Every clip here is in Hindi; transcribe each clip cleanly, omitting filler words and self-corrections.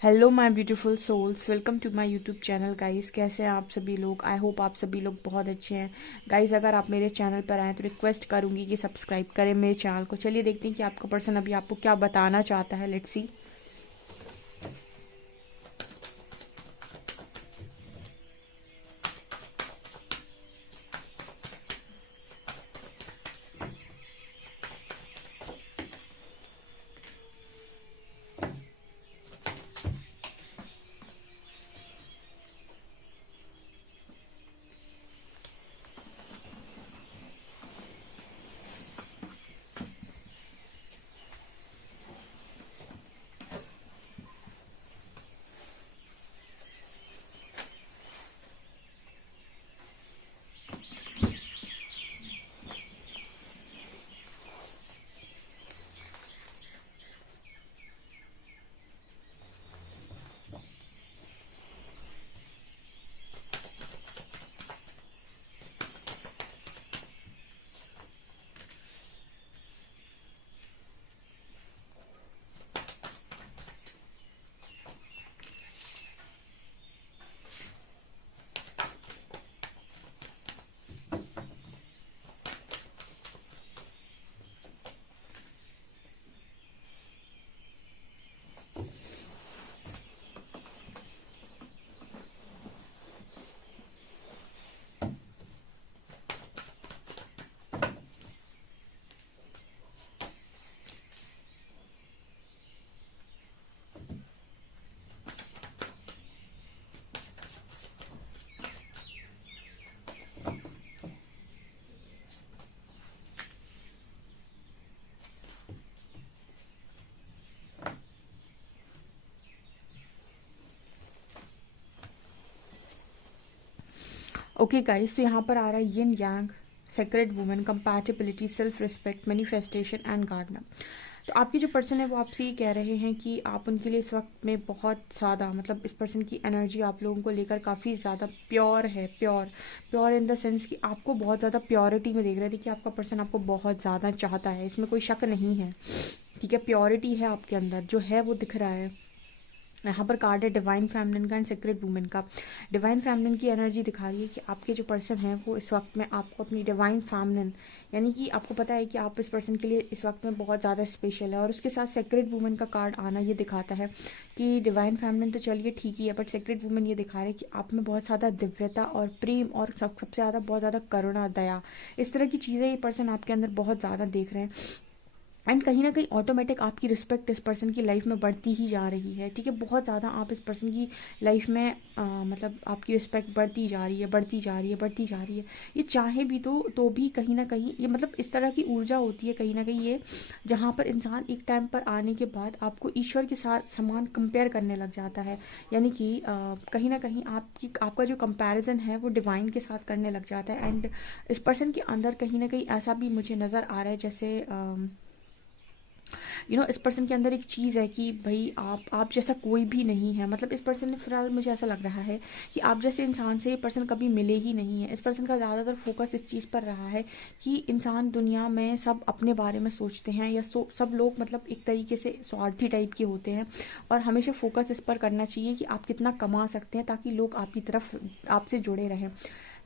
Hello my beautiful souls, welcome to my YouTube channel guys. कैसे हैं आप सभी लोग? आई होप आप सभी लोग बहुत अच्छे हैं गाइस। अगर आप मेरे चैनल पर आए तो रिक्वेस्ट करूंगी कि सब्सक्राइब करें मेरे चैनल को। चलिए देखते हैं कि आपका पर्सन अभी आपको क्या बताना चाहता है। Let's see. ओके गाइस, तो यहाँ पर आ रहा है yin yang, sacred women, compatibility, self respect, manifestation and gardener. तो आपके जो पर्सन है वो आपसे ये कह रहे हैं कि आप उनके लिए इस वक्त में बहुत ज़्यादा, मतलब इस पर्सन की एनर्जी आप लोगों को लेकर काफ़ी ज़्यादा प्योर है। Pure pure in the sense कि आपको बहुत ज़्यादा प्योरिटी में देख रहे थे कि आपका पर्सन आपको बहुत ज़्यादा चाहता है। इसमें कोई शक नहीं है, ठीक है। प्योरिटी है आपके अंदर, जो है वो दिख रहा है। यहाँ पर कार्ड है डिवाइन फेमिनिन का एंड सीक्रेट वुमेन का। डिवाइन फेमिनिन की एनर्जी दिखा रही है कि आपके जो पर्सन है वो इस वक्त में आपको अपनी डिवाइन फेमिनिन, यानी कि आपको पता है कि आप इस पर्सन के लिए इस वक्त में बहुत ज़्यादा स्पेशल है। और उसके साथ सीक्रेट वुमेन का कार्ड आना ये दिखाता है कि डिवाइन फेमिनिन तो चलिए ठीक ही है, बट सीक्रेट वुमेन ये दिखा रहे हैं कि आप में बहुत ज़्यादा दिव्यता और प्रेम और सबसे ज़्यादा बहुत ज़्यादा करुणा, दया, इस तरह की चीज़ें ये पर्सन आपके अंदर बहुत ज़्यादा देख रहे हैं। एंड कहीं ना कहीं ऑटोमेटिक आपकी रिस्पेक्ट इस पर्सन की लाइफ में बढ़ती ही जा रही है, ठीक है। बहुत ज़्यादा आप इस पर्सन की लाइफ में मतलब आपकी रिस्पेक्ट बढ़ती जा रही है, बढ़ती जा रही है, बढ़ती जा रही है। ये चाहे भी तो भी कहीं ना कहीं ये मतलब इस तरह की ऊर्जा होती है कहीं ना कहीं ये, जहाँ पर इंसान एक टाइम पर आने के बाद आपको ईश्वर के साथ समान कंपेयर करने लग जाता है। यानी कि कहीं ना कहीं आपका जो कंपैरिजन है वो डिवाइन के साथ करने लग जाता है। एंड इस पर्सन के अंदर कहीं ना कहीं ऐसा भी मुझे नज़र आ रहा है, जैसे इस पर्सन के अंदर एक चीज़ है कि भाई आप जैसा कोई भी नहीं है। मतलब इस पर्सन ने, फिलहाल मुझे ऐसा लग रहा है कि आप जैसे इंसान से ये पर्सन कभी मिले ही नहीं है। इस पर्सन का ज़्यादातर फोकस इस चीज़ पर रहा है कि इंसान दुनिया में सब अपने बारे में सोचते हैं, या सब लोग मतलब एक तरीके से स्वार्थी टाइप के होते हैं। और हमेशा फोकस इस पर करना चाहिए कि आप कितना कमा सकते हैं ताकि लोग आपकी तरफ आपसे जुड़े रहें।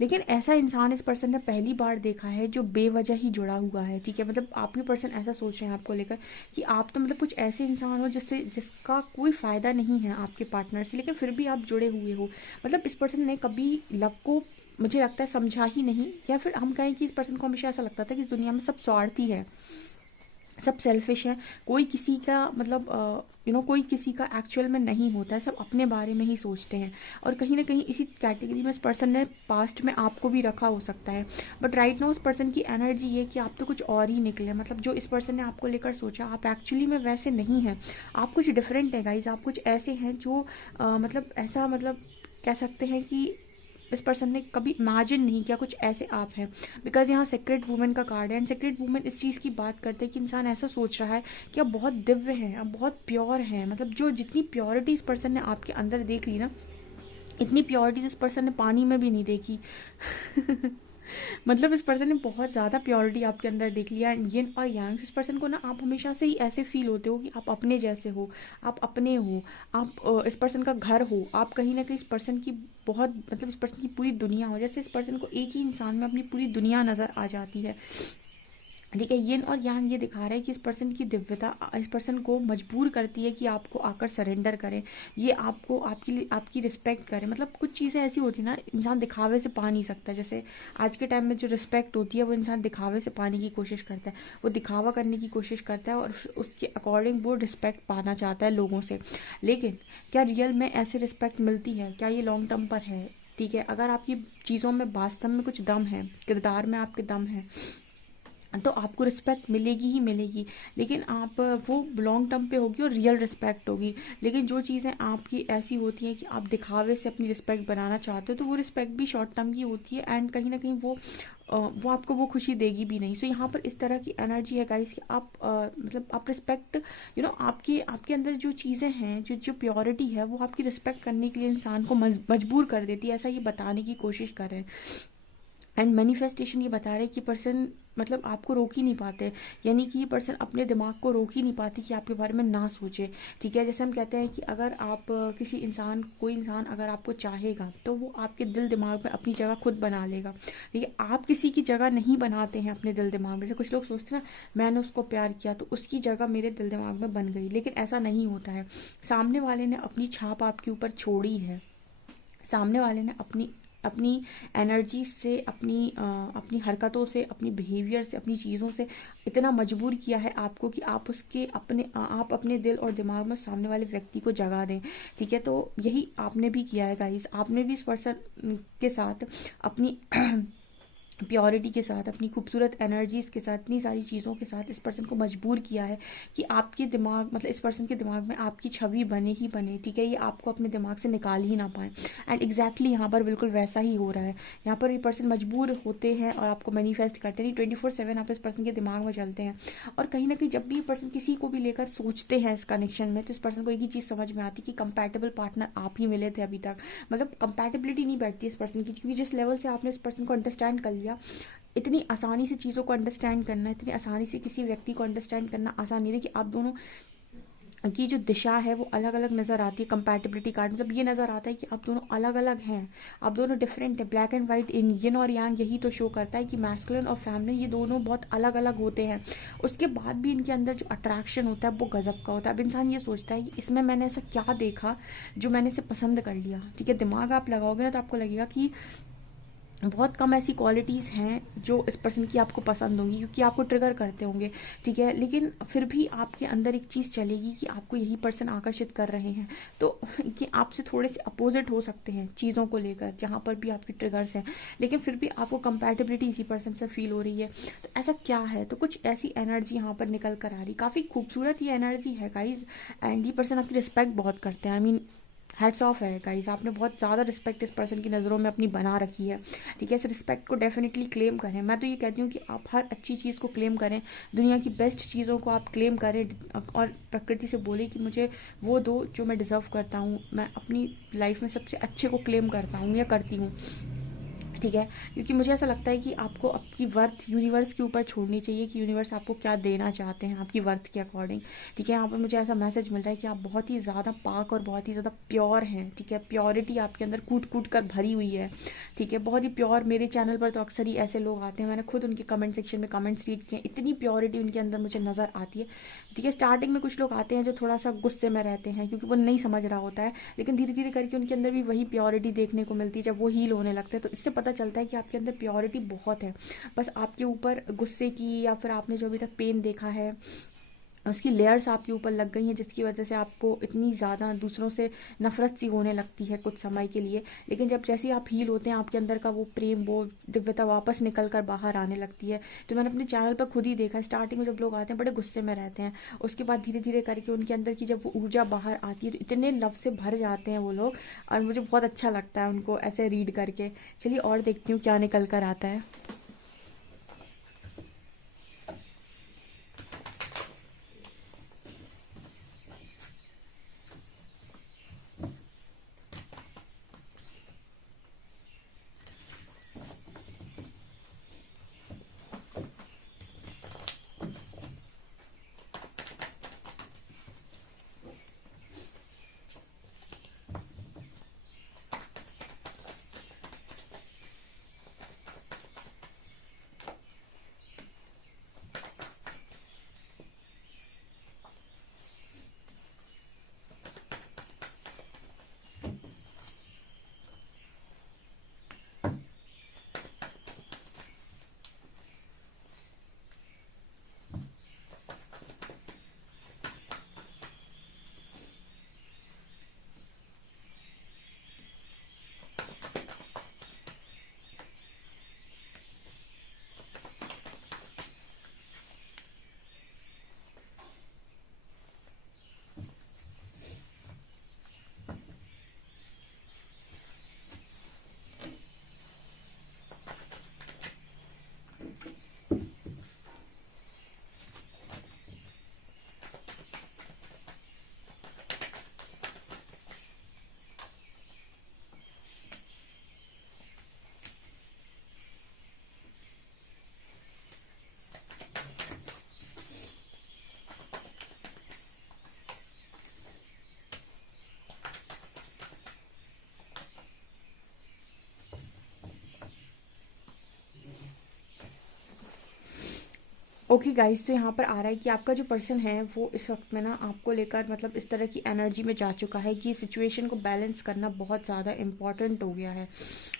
लेकिन ऐसा इंसान इस पर्सन ने पहली बार देखा है जो बेवजह ही जुड़ा हुआ है, ठीक है। मतलब आपके पर्सन ऐसा सोच रहे हैं आपको लेकर कि आप तो मतलब कुछ ऐसे इंसान हो जिसका कोई फ़ायदा नहीं है आपके पार्टनर से, लेकिन फिर भी आप जुड़े हुए हो। मतलब इस पर्सन ने कभी लव को, मुझे लगता है, समझा ही नहीं। या फिर हम कहें कि इस पर्सन को हमेशा ऐसा लगता था कि इस दुनिया में सब स्वार्थी है, सब सेल्फिश है। कोई किसी का मतलब कोई किसी का एक्चुअल में नहीं होता है, सब अपने बारे में ही सोचते हैं। और कहीं ना कहीं इसी कैटेगरी में इस पर्सन ने पास्ट में आपको भी रखा हो सकता है। बट राइट नाउ उस पर्सन की एनर्जी ये कि आप तो कुछ और ही निकले। मतलब जो इस पर्सन ने आपको लेकर सोचा, आप एक्चुअली में वैसे नहीं हैं। आप कुछ डिफरेंट है गाइज। आप कुछ ऐसे हैं जो मतलब ऐसा, मतलब कह सकते हैं कि इस पर्सन ने कभी इमेजिन नहीं किया कुछ ऐसे आप हैं। बिकॉज यहाँ सीक्रेट वुमेन का कार्ड है, एंड सीक्रेट वुमेन इस चीज़ की बात करते हैं कि इंसान ऐसा सोच रहा है कि आप बहुत दिव्य हैं, आप बहुत प्योर हैं। मतलब जो जितनी प्योरिटी इस पर्सन ने आपके अंदर देख ली ना, इतनी प्योरिटी इस पर्सन ने पानी में भी नहीं देखी। मतलब इस पर्सन ने बहुत ज़्यादा प्योरिटी आपके अंदर देख लिया। एंड यिन और यांग, इस पर्सन को ना आप हमेशा से ही ऐसे फील होते हो कि आप अपने जैसे हो, आप अपने हो, आप इस पर्सन का घर हो, आप कहीं ना कहीं इस पर्सन की बहुत मतलब इस पर्सन की पूरी दुनिया हो। जैसे इस पर्सन को एक ही इंसान में अपनी पूरी दुनिया नज़र आ जाती है। ठीक है, यिन और यांग ये दिखा रहा है कि इस पर्सन की दिव्यता इस पर्सन को मजबूर करती है कि आपको आकर सरेंडर करें, ये आपको आपकी रिस्पेक्ट करें। मतलब कुछ चीज़ें ऐसी होती है ना, इंसान दिखावे से पा नहीं सकता। जैसे आज के टाइम में जो रिस्पेक्ट होती है वो इंसान दिखावे से पाने की कोशिश करता है, वो दिखावा करने की कोशिश करता है और उसके अकॉर्डिंग वो रिस्पेक्ट पाना चाहता है लोगों से। लेकिन क्या रियल में ऐसे रिस्पेक्ट मिलती है? क्या ये लॉन्ग टर्म पर है? ठीक है, अगर आपकी चीज़ों में वास्तव में कुछ दम है, किरदार में आपके दम है, तो आपको रिस्पेक्ट मिलेगी ही मिलेगी। लेकिन आप वो लॉन्ग टर्म पे होगी और रियल रिस्पेक्ट होगी। लेकिन जो चीज़ें आपकी ऐसी होती हैं कि आप दिखावे से अपनी रिस्पेक्ट बनाना चाहते हो, तो वो रिस्पेक्ट भी शॉर्ट टर्म की होती है एंड कहीं ना कहीं वो आपको वो खुशी देगी भी नहीं। सो यहाँ पर इस तरह की एनर्जी है गाइस कि आप मतलब आप रिस्पेक्ट आपके आपके अंदर जो चीज़ें हैं, जो जो प्योरिटी है, वो आपकी रिस्पेक्ट करने के लिए इंसान को मजबूर कर देती है, ऐसा ये बताने की कोशिश कर रहे हैं। एंड मैनिफेस्टेशन ये बता रहे हैं कि पर्सन मतलब आपको रोक ही नहीं पाते, यानी कि ये पर्सन अपने दिमाग को रोक ही नहीं पाती कि आपके बारे में ना सोचे। ठीक है, जैसे हम कहते हैं कि अगर आप किसी इंसान कोई इंसान अगर आपको चाहेगा तो वो आपके दिल दिमाग में अपनी जगह खुद बना लेगा। ठीक है, आप किसी की जगह नहीं बनाते हैं अपने दिल दिमाग में। जैसे कुछ लोग सोचते हैं ना, मैंने उसको प्यार किया तो उसकी जगह मेरे दिल दिमाग में बन गई, लेकिन ऐसा नहीं होता है। सामने वाले ने अपनी छाप आपके ऊपर छोड़ी है, सामने वाले ने अपनी अपनी एनर्जी से, अपनी हरकतों से, अपनी बिहेवियर से, अपनी चीज़ों से इतना मजबूर किया है आपको कि आप अपने दिल और दिमाग में सामने वाले व्यक्ति को जगा दें। ठीक है, तो यही आपने भी किया है गाइस। आपने भी इस पर्सन के साथ अपनी प्योरिटी के साथ, अपनी खूबसूरत एनर्जीज के साथ, इतनी सारी चीज़ों के साथ इस पर्सन को मजबूर किया है कि आपके दिमाग मतलब इस पर्सन के दिमाग में आपकी छवि बने ही बने। ठीक है, ये आपको अपने दिमाग से निकाल ही ना पाए। एंड एग्जैक्टली यहाँ पर बिल्कुल वैसा ही हो रहा है। यहाँ पर ये पर्सन मजबूर होते हैं और आपको मैनिफेस्ट करते हैं। 24/7 आप इस पर्सन के दिमाग में चलते हैं और कहीं ना कहीं जब भी ये पर्सन किसी को भी लेकर सोचते हैं इस कनेक्शन में, तो इस पर्सन को एक ही चीज़ समझ में आती है कि कंपैटिबल पार्टनर आप ही मिले थे अभी तक। मतलब कंपैटिबिलिटी नहीं बैठती इस पर्सन की, क्योंकि जिस लेवल से आपने इस पर्सन को अंडरस्टैंड कर लिया, इतनी आसानी से चीज़ों को अंडरस्टैंड करना, इतनी आसानी से किसी व्यक्ति को अंडरस्टैंड करना आसान नहीं है कि आप दोनों की जो दिशा है वो अलग अलग नज़र आती है। कंपैटिबिलिटी कार्ड मतलब ये नज़र आता है कि आप दोनों अलग अलग हैं, आप दोनों डिफरेंट है। ब्लैक एंड वाइट इन यिन और यांग यही तो शो करता है कि मैस्कुलिन और फेमिनिन ये दोनों बहुत अलग अलग होते हैं। उसके बाद भी इनके अंदर जो अट्रैक्शन होता है वो गजब का होता है। अब इंसान ये सोचता है कि इसमें मैंने ऐसा क्या देखा जो मैंने इसे पसंद कर लिया। ठीक है, दिमाग आप लगाओगे ना तो आपको लगेगा कि बहुत कम ऐसी क्वालिटीज़ हैं जो इस पर्सन की आपको पसंद होंगी, क्योंकि आपको ट्रिगर करते होंगे। ठीक है, लेकिन फिर भी आपके अंदर एक चीज़ चलेगी कि आपको यही पर्सन आकर्षित कर रहे हैं, तो ये आपसे थोड़े से अपोजिट हो सकते हैं चीज़ों को लेकर, जहाँ पर भी आपके ट्रिगर्स हैं, लेकिन फिर भी आपको कंपैटिबिलिटी इसी पर्सन से फील हो रही है। तो ऐसा क्या है? तो कुछ ऐसी एनर्जी यहाँ पर निकल कर आ रही, काफ़ी खूबसूरत ये एनर्जी है गाइज। एंड ये पर्सन आपकी रिस्पेक्ट बहुत करते हैं। आई मीन हैट्स ऑफ है गाइस, आपने बहुत ज़्यादा रिस्पेक्ट इस पर्सन की नज़रों में अपनी बना रखी है। ठीक है, इस रिस्पेक्ट को डेफिनेटली क्लेम करें। मैं तो ये कहती हूँ कि आप हर अच्छी चीज़ को क्लेम करें, दुनिया की बेस्ट चीज़ों को आप क्लेम करें और प्रकृति से बोले कि मुझे वो दो जो मैं डिज़र्व करता हूँ। मैं अपनी लाइफ में सबसे अच्छे को क्लेम करता हूँ या करती हूँ। ठीक है, क्योंकि मुझे ऐसा लगता है कि आपको आपकी वर्थ यूनिवर्स के ऊपर छोड़नी चाहिए कि यूनिवर्स आपको क्या देना चाहते हैं आपकी वर्थ के अकॉर्डिंग। ठीक है, यहाँ पर मुझे ऐसा मैसेज मिल रहा है कि आप बहुत ही ज़्यादा पाक और बहुत ही ज़्यादा प्योर हैं। ठीक है, प्योरिटी आपके अंदर कूट कूट कर भरी हुई है। ठीक है, बहुत ही प्योर। मेरे चैनल पर तो अक्सर ही ऐसे लोग आते हैं, मैंने खुद उनके कमेंट सेक्शन में कमेंट्स रीड किए, इतनी प्योरिटी उनके अंदर मुझे नज़र आती है। ठीक है, स्टार्टिंग में कुछ लोग आते हैं जो थोड़ा सा गुस्से में रहते हैं क्योंकि वो नहीं समझ रहा होता है, लेकिन धीरे धीरे करके उनके अंदर भी वही प्योरिटी देखने को मिलती है जब वो हील होने लगते हैं। तो इससे पता चलता है कि आपके अंदर प्योरिटी बहुत है, बस आपके ऊपर गुस्से की या फिर आपने जो अभी तक पेन देखा है उसकी लेयर्स आपके ऊपर लग गई हैं, जिसकी वजह से आपको इतनी ज़्यादा दूसरों से नफरत सी होने लगती है कुछ समय के लिए। लेकिन जब जैसे ही आप हील होते हैं, आपके अंदर का वो प्रेम, वो दिव्यता वापस निकल कर बाहर आने लगती है। तो मैंने अपने चैनल पर खुद ही देखा, स्टार्टिंग में जब लोग आते हैं बड़े गुस्से में रहते हैं, उसके बाद धीरे धीरे करके उनके अंदर की जब वो ऊर्जा बाहर आती है तो इतने लव से भर जाते हैं वो लोग, और मुझे बहुत अच्छा लगता है उनको ऐसे रीड करके। चलिए और देखती हूँ क्या निकल कर आता है। ओके गाइस, तो यहाँ पर आ रहा है कि आपका जो पर्सन है वो इस वक्त में ना आपको लेकर मतलब इस तरह की एनर्जी में जा चुका है कि सिचुएशन को बैलेंस करना बहुत ज़्यादा इंपॉर्टेंट हो गया है।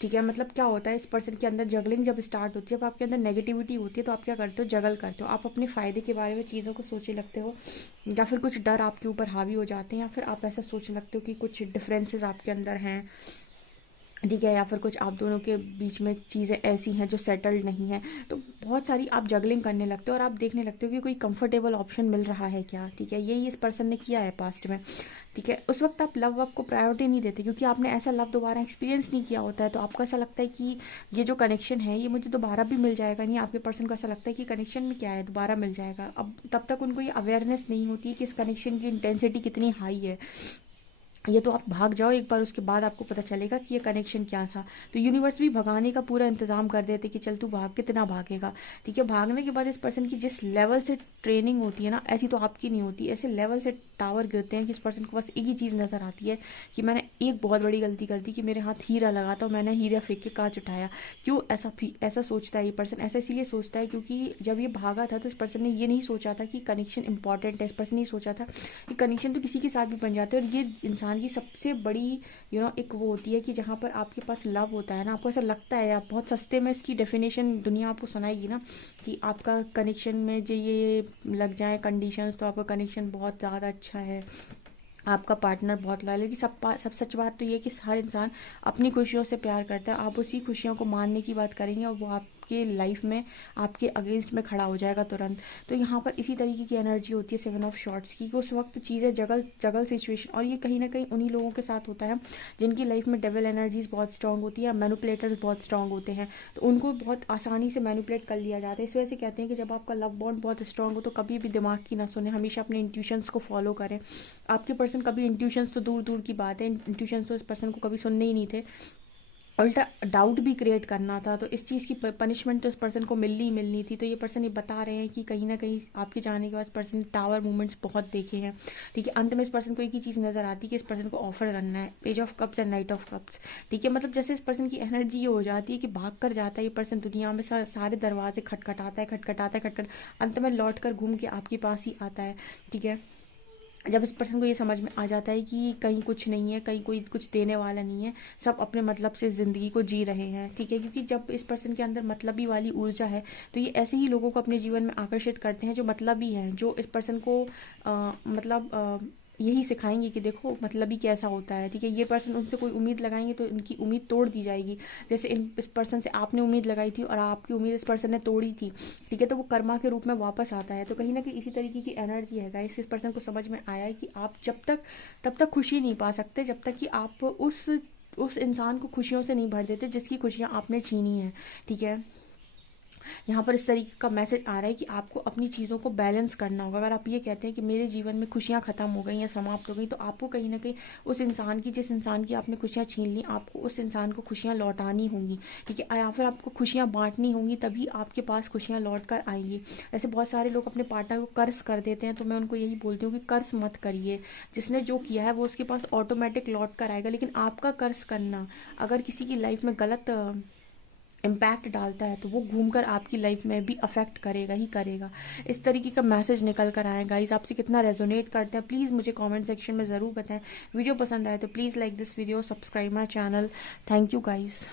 ठीक है, मतलब क्या होता है, इस पर्सन के अंदर जगलिंग जब स्टार्ट होती है, अब आपके अंदर नेगेटिविटी होती है तो आप क्या करते हो, जगल करते हो, आप अपने फ़ायदे के बारे में चीज़ों को सोचने लगते हो, या फिर कुछ डर आपके ऊपर हावी हो जाते हैं, या फिर आप ऐसा सोचने लगते हो कि कुछ डिफरेंसेस आपके अंदर हैं। ठीक है, या फिर कुछ आप दोनों के बीच में चीज़ें ऐसी हैं जो सेटल्ड नहीं है, तो बहुत सारी आप जगलिंग करने लगते हो और आप देखने लगते हो कि कोई कंफर्टेबल ऑप्शन मिल रहा है क्या। ठीक है, यही इस पर्सन ने किया है पास्ट में। ठीक है, उस वक्त आप लव को प्रायोरिटी नहीं देते क्योंकि आपने ऐसा लव दोबारा एक्सपीरियंस नहीं किया होता है, तो आपको ऐसा लगता है कि ये जो कनेक्शन है ये मुझे दोबारा भी मिल जाएगा। नहीं, आपके पर्सन को ऐसा लगता है कि कनेक्शन में क्या है, दोबारा मिल जाएगा। अब तब तक उनको ये अवेयरनेस नहीं होती है कि इस कनेक्शन की इंटेंसिटी कितनी हाई है। ये तो आप भाग जाओ एक बार, उसके बाद आपको पता चलेगा कि ये कनेक्शन क्या था। तो यूनिवर्स भी भगाने का पूरा इंतजाम कर देते कि चल तू भाग, कितना भागेगा। ठीक है, भागने के बाद इस पर्सन की जिस लेवल से ट्रेनिंग होती है ना, ऐसी तो आपकी नहीं होती। ऐसे लेवल से टावर गिरते हैं कि इस पर्सन को बस एक ही चीज़ नज़र आती है कि मैंने एक बहुत बड़ी गलती कर दी कि मेरे हाथ हीरा लगा था, मैंने हीरा फेंक के कांच उठाया। क्यों ऐसा सोचता है ये पर्सन? ऐसा इसीलिए सोचता है क्योंकि जब ये भागा था तो इस पर्सन ने ये नहीं सोचा था कि कनेक्शन इंपॉर्टेंट है। इस पर्सन ने सोचा था कि कनेक्शन तो किसी के साथ भी बन जाते हैं, और ये इंसान की सबसे बड़ी एक वो होती है कि जहाँ पर आपके पास लव होता है ना, आपको ऐसा लगता है, आप बहुत सस्ते में इसकी डेफिनेशन दुनिया आपको सुनाएगी ना कि आपका कनेक्शन में जो ये लग जाए कंडीशंस तो आपका कनेक्शन बहुत ज़्यादा अच्छा है, आपका पार्टनर बहुत लॉयल है। कि सब सच बात तो ये है कि हर इंसान अपनी खुशियों से प्यार करता है। आप उसी खुशियों को मानने की बात करेंगे और वो आपके लाइफ में आपके अगेंस्ट में खड़ा हो जाएगा तुरंत। तो यहाँ पर इसी तरीके की एनर्जी होती है 7 ऑफ शॉर्ट्स की, कि उस वक्त चीज़ें जगल सिचुएशन, और ये कहीं ना कहीं उन्हीं लोगों के साथ होता है जिनकी लाइफ में डेविल एनर्जीज बहुत स्ट्रांग होती है, मैनिपुलेटर्स बहुत स्ट्रांग होते हैं, तो उनको बहुत आसानी से मैनिपुलेट कर लिया जाता है। इस वजह से कहते हैं कि जब आपका लव बॉन्ड बहुत स्ट्रांग हो तो कभी भी दिमाग की ना सुने, हमेशा अपने इंट्यूशंस को फॉलो करें। आपके पर्सन कभी इंट्यूशंस तो दूर दूर की बात है, इंट्यूशंस तो इस पर्सन को कभी सुनने ही नहीं थे, उल्टा डाउट भी क्रिएट करना था। तो इस चीज़ की पनिशमेंट तो इस पर्सन को मिलनी थी। तो ये पर्सन ये बता रहे हैं कि कहीं ना कहीं आपके जाने के बाद पर्सन ने टावर मूवमेंट्स बहुत देखे हैं। ठीक है, अंत में इस पर्सन को एक ही चीज़ नज़र आती है कि इस पर्सन को ऑफर करना है, page of cups and night of cups. ठीक है, मतलब जैसे इस पर्सन की एनर्जी ये हो जाती है कि भाग कर जाता है ये पर्सन दुनिया में, सारे दरवाजे खटखटाता है, अंत में लौट कर घूम के आपके पास ही आता है। ठीक है, जब इस पर्सन को ये समझ में आ जाता है कि कहीं कुछ नहीं है, कहीं कोई कुछ देने वाला नहीं है, सब अपने मतलब से ज़िंदगी को जी रहे हैं। ठीक है, क्योंकि जब इस पर्सन के अंदर मतलबी वाली ऊर्जा है तो ये ऐसे ही लोगों को अपने जीवन में आकर्षित करते हैं जो मतलबी हैं, जो इस पर्सन को यही सिखाएंगे कि देखो मतलबी कैसा होता है। ठीक है, ये पर्सन उनसे कोई उम्मीद लगाएंगे तो इनकी उम्मीद तोड़ दी जाएगी। जैसे इस पर्सन से आपने उम्मीद लगाई थी और आपकी उम्मीद इस पर्सन ने तोड़ी थी। ठीक है, तो वो कर्मा के रूप में वापस आता है। तो कहीं ना कहीं इसी तरीके की एनर्जी है गाइस। इस पर्सन को समझ में आया है कि आप तब तक खुशी नहीं पा सकते जब तक कि आप उस इंसान को खुशियों से नहीं भर देते जिसकी खुशियाँ आपने छीनी है। ठीक है, यहाँ पर इस तरीके का मैसेज आ रहा है कि आपको अपनी चीज़ों को बैलेंस करना होगा। अगर आप ये कहते हैं कि मेरे जीवन में खुशियाँ ख़त्म हो गई या समाप्त हो गई, तो आपको कहीं ना कहीं उस इंसान की, जिस इंसान की आपने खुशियाँ छीन ली, आपको उस इंसान को खुशियाँ लौटानी होंगी। ठीक है, या फिर आपको खुशियाँ बांटनी होंगी, तभी आपके पास खुशियाँ लौट कर आएंगी। ऐसे बहुत सारे लोग अपने पार्टनर को कर्ज कर देते हैं, तो मैं उनको यही बोलती हूँ कि कर्ज मत करिए। जिसने जो किया है वो उसके पास ऑटोमेटिक लौट कर आएगा, लेकिन आपका कर्ज करना अगर किसी की लाइफ में गलत इम्पैक्ट डालता है तो वो घूमकर आपकी लाइफ में भी अफेक्ट करेगा ही करेगा। इस तरीके का मैसेज निकल कर आए गाइस। आपसे कितना रेजोनेट करते हैं प्लीज़ मुझे कमेंट सेक्शन में ज़रूर बताएं। वीडियो पसंद आए तो please like this video, subscribe my channel. Thank you guys.